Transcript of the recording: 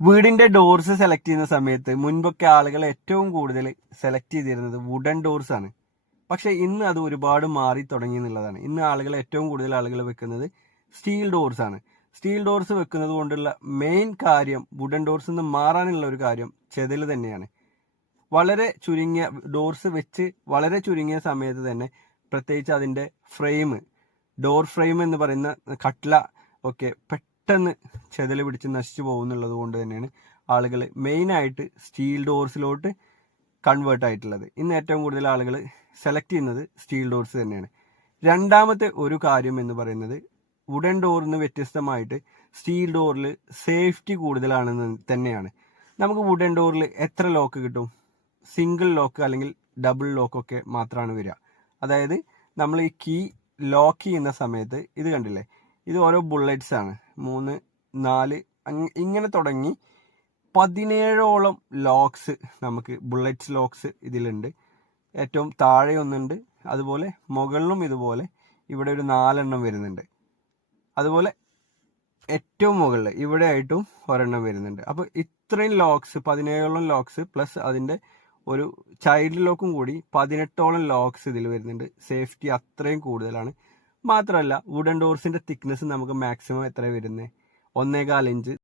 വീടിന്റെ doors select ചെയ്യുന്ന സമയത്ത് മുൻപൊക്കെ ആളുകൾ ഏറ്റവും കൂടുതൽ സെലക്ട് ചെയ്തിരുന്നത് വുഡൻ ഡോർസ് ആണ്. പക്ഷെ ഇന്ന് അത് ഒരുപാട് മാറി തുടങ്ങി എന്നുള്ളതാണ്. ഇന്ന് ആളുകൾ ഏറ്റവും കൂടുതൽ ആളുകൾ വെക്കുന്നത് സ്റ്റീൽ ഡോർസ് ആണ്. സ്റ്റീൽ ഡോർസ് വെക്കുന്നത് കൊണ്ടുള്ള മെയിൻ കാര്യം വുഡൻ ഡോർസ് നിന്ന് മാറാനുള്ള ഒരു കാര്യം ചെതൽ തന്നെയാണ്. വളരെ ചുരുങ്ങിയ ഡോർസ് വെച്ച് വളരെ ചുരുങ്ങിയ സമയത്ത് തന്നെ പ്രത്യേകിച്ച് അതിന്റെ ഫ്രെയിം ഡോർ ഫ്രെയിം എന്ന് പറയുന്ന കട്ട്ല ഒക്കെ പെട്ടെന്ന് ചെതൽ പിടിച്ച് നശിച്ചു പോകുന്നുള്ളത് കൊണ്ട് തന്നെയാണ് ആളുകൾ മെയിനായിട്ട് സ്റ്റീൽ ഡോർസിലോട്ട് കൺവേർട്ട് ആയിട്ടുള്ളത്. ഇന്ന് ഏറ്റവും കൂടുതൽ ആളുകൾ സെലക്ട് ചെയ്യുന്നത് സ്റ്റീൽ ഡോർസ് തന്നെയാണ്. രണ്ടാമത്തെ ഒരു കാര്യം എന്ന് പറയുന്നത് വുഡൻ ഡോറിൽ നിന്ന് വ്യത്യസ്തമായിട്ട് സ്റ്റീൽ ഡോറിൽ സേഫ്റ്റി കൂടുതലാണെന്ന് തന്നെയാണ്. നമുക്ക് വുഡൻ ഡോറിൽ എത്ര ലോക്ക് കിട്ടും? സിംഗിൾ ലോക്ക് അല്ലെങ്കിൽ ഡബിൾ ലോക്കൊക്കെ മാത്രമാണ് വരിക. അതായത് നമ്മൾ ഈ കീ ലോക്ക് ചെയ്യുന്ന സമയത്ത് ഇത് കണ്ടില്ലേ? ഇത് ഓരോ ബുള്ളറ്റ്സ് ആണ്. മൂന്ന് നാല് ഇങ്ങനെ തുടങ്ങി പതിനേഴോളം ലോക്സ് നമുക്ക് ബുള്ളറ്റ്സ് ലോക്സ് ഇതിലുണ്ട്. ഏറ്റവും താഴെ ഒന്നുണ്ട്. അതുപോലെ മുകളിലും ഇതുപോലെ ഇവിടെ ഒരു നാലെണ്ണം വരുന്നുണ്ട്. അതുപോലെ ഏറ്റവും മുകളിൽ ഇവിടെ ആയിട്ടും ഒരെണ്ണം വരുന്നുണ്ട്. അപ്പോൾ ഇത്രയും ലോക്സ് പതിനേഴോളം ലോക്സ് പ്ലസ് അതിന്റെ ഒരു ചൈൽഡ് ലോക്കും കൂടി പതിനെട്ടോളം ലോക്സ് ഇതിൽ വരുന്നുണ്ട്. സേഫ്റ്റി അത്രയും കൂടുതലാണ്. മാത്രമല്ല വുഡൻ ഡോർസിന്റെ തിക്നെസ് നമുക്ക് മാക്സിമം എത്ര വരുന്നത് ഒന്നേകാൽ ഇഞ്ച്